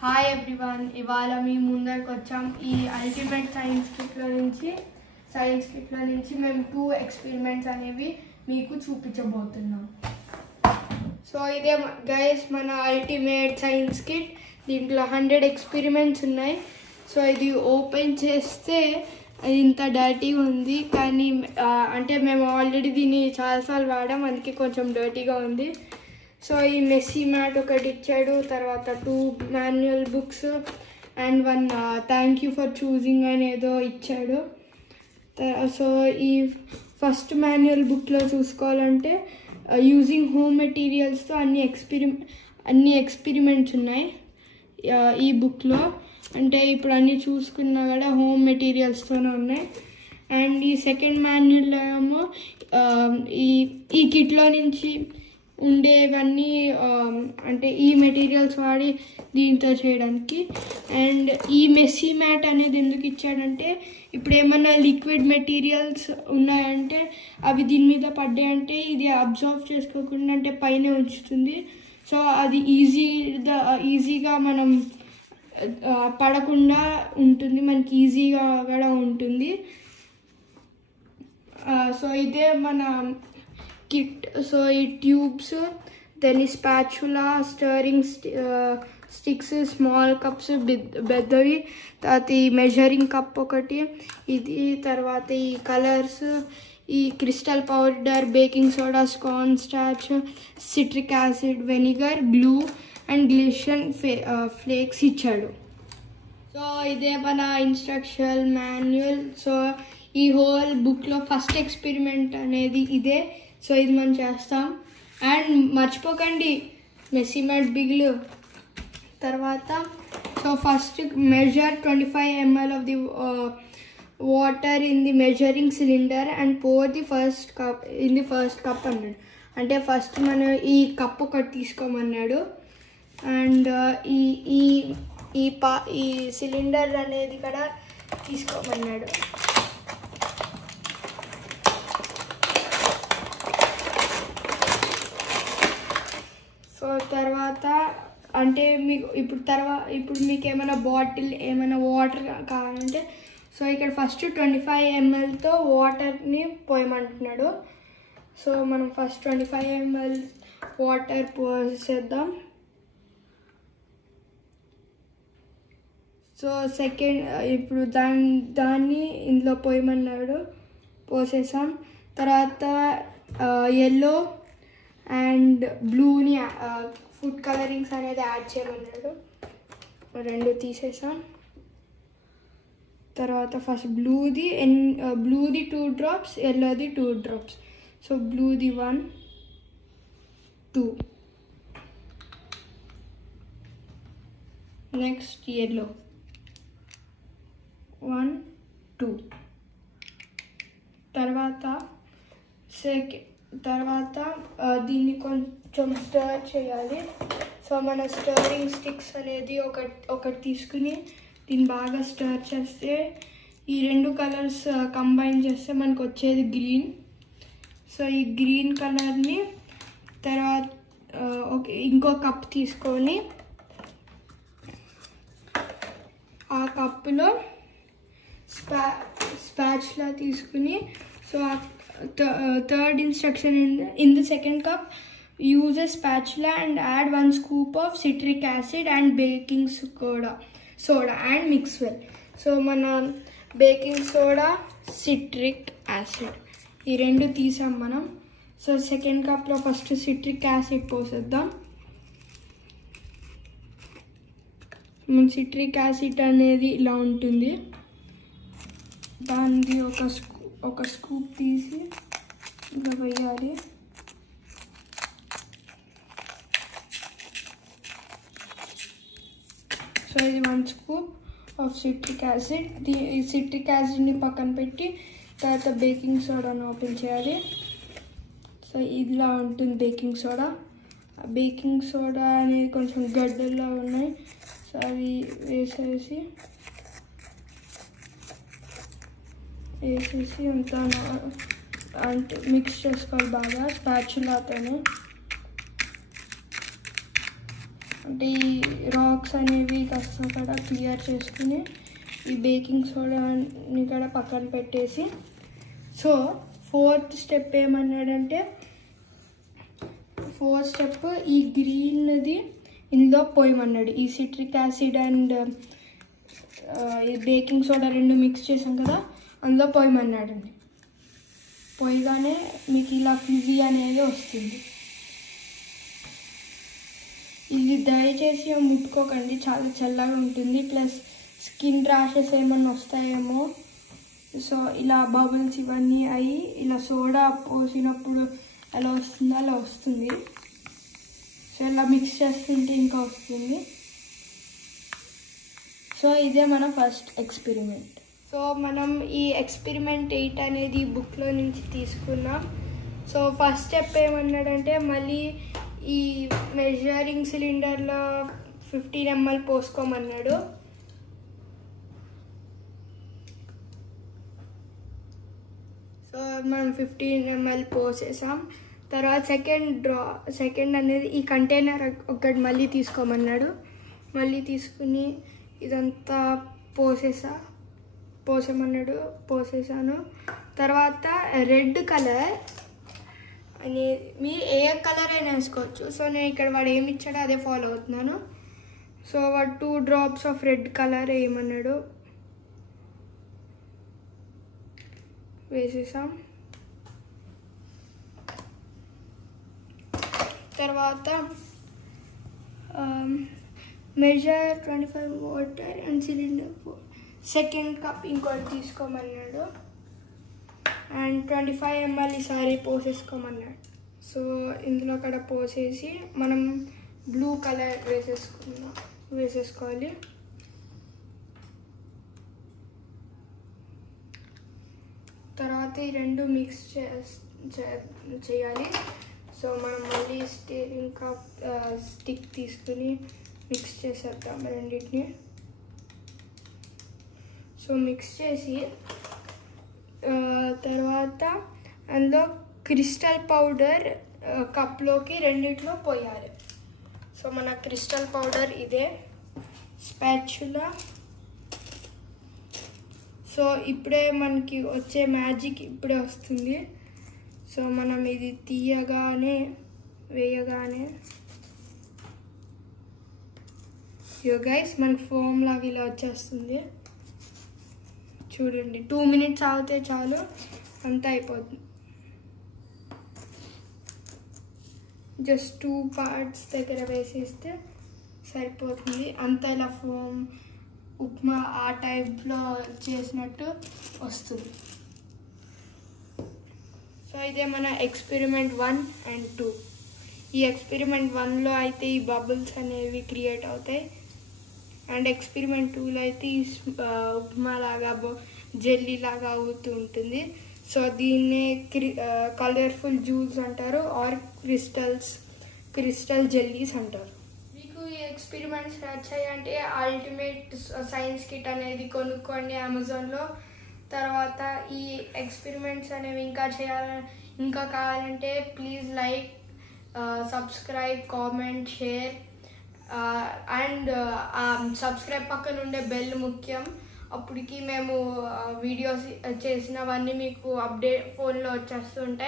Hi everyone, ఇవాళ మీ ముందరికి వచ్చాం. ఈ అల్టిమేట్ సైన్స్ కిట్లో నుంచి మేము 2 ఎక్స్పెరిమెంట్స్ అనేవి మీకు చూపించబోతున్నాం. సో ఇదే గైస్ మన అల్టిమేట్ సైన్స్ కిట్. దీంట్లో 100 ఎక్స్పెరిమెంట్స్ ఉన్నాయి. సో ఇది ఓపెన్ చేస్తే ఇంత డర్టీగా ఉంది, కానీ అంటే మేము ఆల్రెడీ దీన్ని చాలాసార్లు వాడాం, అందుకే కొంచెం డర్టీగా ఉంది. సో ఈ మెస్సీ మ్యాట్ ఒకటి ఇచ్చాడు, తర్వాత 2 manual books and 1 thank you for choosing అనేదో ఇచ్చాడు. సో ఈ ఫస్ట్ మాన్యువల్ బుక్లో చూసుకోవాలంటే యూజింగ్ హోమ్ మెటీరియల్స్తో అన్ని ఎక్స్పెరిమెంట్స్ ఉన్నాయి ఈ బుక్లో. అంటే ఇప్పుడు అన్నీ చూసుకున్నా కూడా హోమ్ మెటీరియల్స్తోనే ఉన్నాయి. అండ్ ఈ సెకండ్ మాన్యువల్లో ఏమో ఈ కిట్లో నుంచి ఉండేవన్నీ అంటే ఈ మెటీరియల్స్ వాడి దీంతో చేయడానికి. అండ్ ఈ మెస్సీ మ్యాట్ అనేది ఎందుకు ఇచ్చాడంటే ఇప్పుడు ఏమన్నా లిక్విడ్ మెటీరియల్స్ ఉన్నాయంటే అవి దీని మీద పడ్డాయంటే ఇది అబ్జర్వ్ చేసుకోకుండా అంటే పైన ఉంచుతుంది. సో అది ఈజీగా మనం పడకుండా ఉంటుంది, మనకి ఈజీగా కూడా ఉంటుంది. సో ఇదే మన కిట్. సో ఈ ట్యూబ్స్, దెన్ ఈ spatula, steering sticks, small cups పెద్దవి, తర్వాత ఈ మెజరింగ్ కప్ ఒకటి, ఇది తర్వాత ఈ కలర్స్, ఈ crystal powder, baking soda, corn starch, citric acid, vinegar, glue and glycerine flakes ఇచ్చాడు. సో ఇదే మన ఇన్స్ట్రక్షన్ మాన్యువల్. సో ఈ హోల్ బుక్లో ఫస్ట్ ఎక్స్పెరిమెంట్ అనేది ఇదే. సో ఇది మనం చేస్తాం. అండ్ మర్చిపోకండి మెస్సీ మ్యాట్ బిగులు. తర్వాత so first measure 25 ml of the water in the measuring cylinder and pour the first cup అన్నాడు. అంటే ఫస్ట్ మనం ఈ కప్ ఒకటి తీసుకోమన్నాడు. అండ్ ఈ సిలిండర్ అనేది కూడా తీసుకోమన్నాడు. సో తర్వాత అంటే మీకు ఇప్పుడు మీకు ఏమైనా బాటిల్ ఏమైనా వాటర్ కావాలంటే సో ఇక్కడ ఫస్ట్ 25 mlతో వాటర్ని పోయమంటున్నాడు. సో మనం ఫస్ట్ 25 ml వాటర్ పోసేద్దాం. సో సెకండ్ ఇప్పుడు దాన్ని ఇందులో పోయమన్నాడు, పోసేసాం. తర్వాత ఎల్లో అండ్ బ్లూని ఫుడ్ కలరింగ్స్ అనేది యాడ్ చేయమన్నాడు, 2 తీసేసాం. తర్వాత ఫస్ట్ బ్లూది 2 drops, ఎల్లోది 2 drops. సో బ్లూది 1, 2, నెక్స్ట్ ఎల్లో 1, 2. తర్వాత దీన్ని కొంచెం స్టర్ చేయాలి. సో మన స్టరింగ్ స్టిక్స్ అనేది ఒకటి తీసుకుని దీన్ని బాగా స్టర్ చేస్తే ఈ 2 కలర్స్ కంబైన్ చేస్తే మనకు వచ్చేది గ్రీన్. సో ఈ గ్రీన్ కలర్ని తర్వాత ఇంకో కప్ తీసుకొని ఆ కప్పులో స్పాచులా తీసుకుని so third instruction in the second cup, use a spatula and add 1 scoop of citric acid and baking soda and mix well. So mana baking soda, citric acid ఈ 2 తీసాం మనం. సో సెకండ్ కప్లో first citric acid పోసేద్దాం. Citric acid అనేది ఇలా ఉంటుంది, దాన్ని ఒక స్కూప్ తీసి ఇలా వేయాలి. సో ఇది 1 స్కూప్ ఆఫ్ సిట్రిక్ యాసిడ్. ఈ సిట్రిక్ యాసిడ్ని పక్కన పెట్టి తర్వాత బేకింగ్ సోడాను ఓపెన్ చేయాలి. సో ఇలా ఉంటుంది బేకింగ్ సోడా. బేకింగ్ సోడా అనేది కొంచెం గడ్డల్లో ఉన్నాయి. సో అవి వేసేసి అంతా అంటే మిక్స్ చేసుకోవాలి బాగా స్పాచులాతోనే. అంటే ఈ రాక్స్ అనేవి కాస్త కూడా క్లియర్ చేసుకుని ఈ బేకింగ్ సోడాని కూడా పక్కన పెట్టేసి, సో ఫోర్త్ స్టెప్ ఏమన్నాడంటే, ఫోర్త్ స్టెప్ ఈ గ్రీన్ది ఇందులో పోయమన్నాడు. ఈ సిట్రిక్ యాసిడ్ అండ్ ఈ బేకింగ్ సోడా రెండు మిక్స్ చేసాం కదా, అందులో పోయమన్నాడండి. పోయగానే మీకు ఇలా ఫిజీ అనేది వస్తుంది. ఇది దయచేసి ముట్టుకోకండి, చాలా చల్లగా ఉంటుంది. ప్లస్ స్కిన్ ర్యాషెస్ ఏమన్నా వస్తాయేమో. సో ఇలా బబుల్స్ ఇవన్నీ అయ్యి ఇలా సోడా పోసినప్పుడు ఎలా వస్తుందో అలా వస్తుంది. సో ఇలా మిక్స్ చేస్తుంటే ఇంకా వస్తుంది. సో ఇదే మన ఫస్ట్ ఎక్స్పెరిమెంట్. సో మనం ఈ ఎక్స్పెరిమెంట్ 8 అనేది బుక్లో నుంచి తీసుకున్నాం. సో ఫస్ట్ స్టెప్ ఏమన్నాడంటే, మళ్ళీ ఈ మెజరింగ్ సిలిండర్లో 15 ml పోసుకోమన్నాడు. సో మనం 15 ml పోసేసాం. తర్వాత సెకండ్ అనేది ఈ కంటైనర్ ఒకటి మళ్ళీ తీసుకోమన్నాడు. మళ్ళీ తీసుకుని ఇదంతా పోసేమన్నాడు, పోసేసాను. తర్వాత రెడ్ కలర్ అని మీరు ఏ కలర్ అయినా వేసుకోవచ్చు. సో నేను ఇక్కడ వాడు ఏమి ఇచ్చాడో అదే ఫాలో అవుతున్నాను. సో వాడు 2 drops ఆఫ్ రెడ్ కలర్ వేయమన్నాడు, వేసేసాం. తర్వాత measure 25 water and cylinder second cup ఇంకోటి తీసుకోమన్నాడు. అండ్ 25 ml ఈసారి పోసేసుకోమన్నాడు. సో ఇందులో కూడా పోసేసి మనం బ్లూ కలర్ వేసేసుకోవాలి. తర్వాత ఈ రెండు మిక్స్ చేయాలి. సో మనం మళ్ళీ స్టీరింగ్ కప్ స్టిక్ తీసుకుని మిక్స్ చేసేద్దాం రెండింటిని. సో మిక్స్ చేసి తర్వాత అందులో క్రిస్టల్ పౌడర్ కప్లోకి రెండిట్లో పోయాలి. సో మన క్రిస్టల్ పౌడర్ ఇదే, స్పాచులా. సో ఇప్పుడే మనకి వచ్చే మ్యాజిక్ ఇప్పుడే వస్తుంది. సో మనం ఇది వేయగానే గైస్ మనకి ఫోమ్ లాగా ఇలా వచ్చేస్తుంది. చూడండి, 2 minutes ఆగితే చాలు, అంతా అయిపోతుంది. జస్ట్ 2 parts దగ్గర వేసేస్తే సరిపోతుంది. అంతా ఇలా ఫోమ్ ఉప్మా ఆ టైప్లో చేసినట్టు వస్తుంది. సో ఇదే మన ఎక్స్పెరిమెంట్ 1 and 2. ఈ ఎక్స్పెరిమెంట్ 1లో అయితే ఈ బబుల్స్ అనేవి క్రియేట్ అవుతాయి. అండ్ ఎక్స్పెరిమెంట్ 2లో అయితే ఈ ఉప్మా లాగా జెల్లీ లాగా అవుతూ ఉంటుంది. సో దీన్నే కలర్ఫుల్ జ్యూస్ అంటారు, ఆర్ క్రిస్టల్ జెల్లీస్ అంటారు. మీకు ఈ ఎక్స్పెరిమెంట్స్ నచ్చాయంటే అల్టిమేట్ సైన్స్ కిట్ అనేది కొనుక్కోండి అమెజాన్లో. తర్వాత ఈ ఎక్స్పెరిమెంట్స్ అనేవి ఇంకా కావాలంటే please like, subscribe, comment, share. And subscribe పక్కన ఉండే బెల్ ముఖ్యం. అప్పటికి మేము వీడియోస్ చేసినవన్నీ మీకు అప్డేట్ ఫోన్లో వచ్చేస్తూ ఉంటాయి.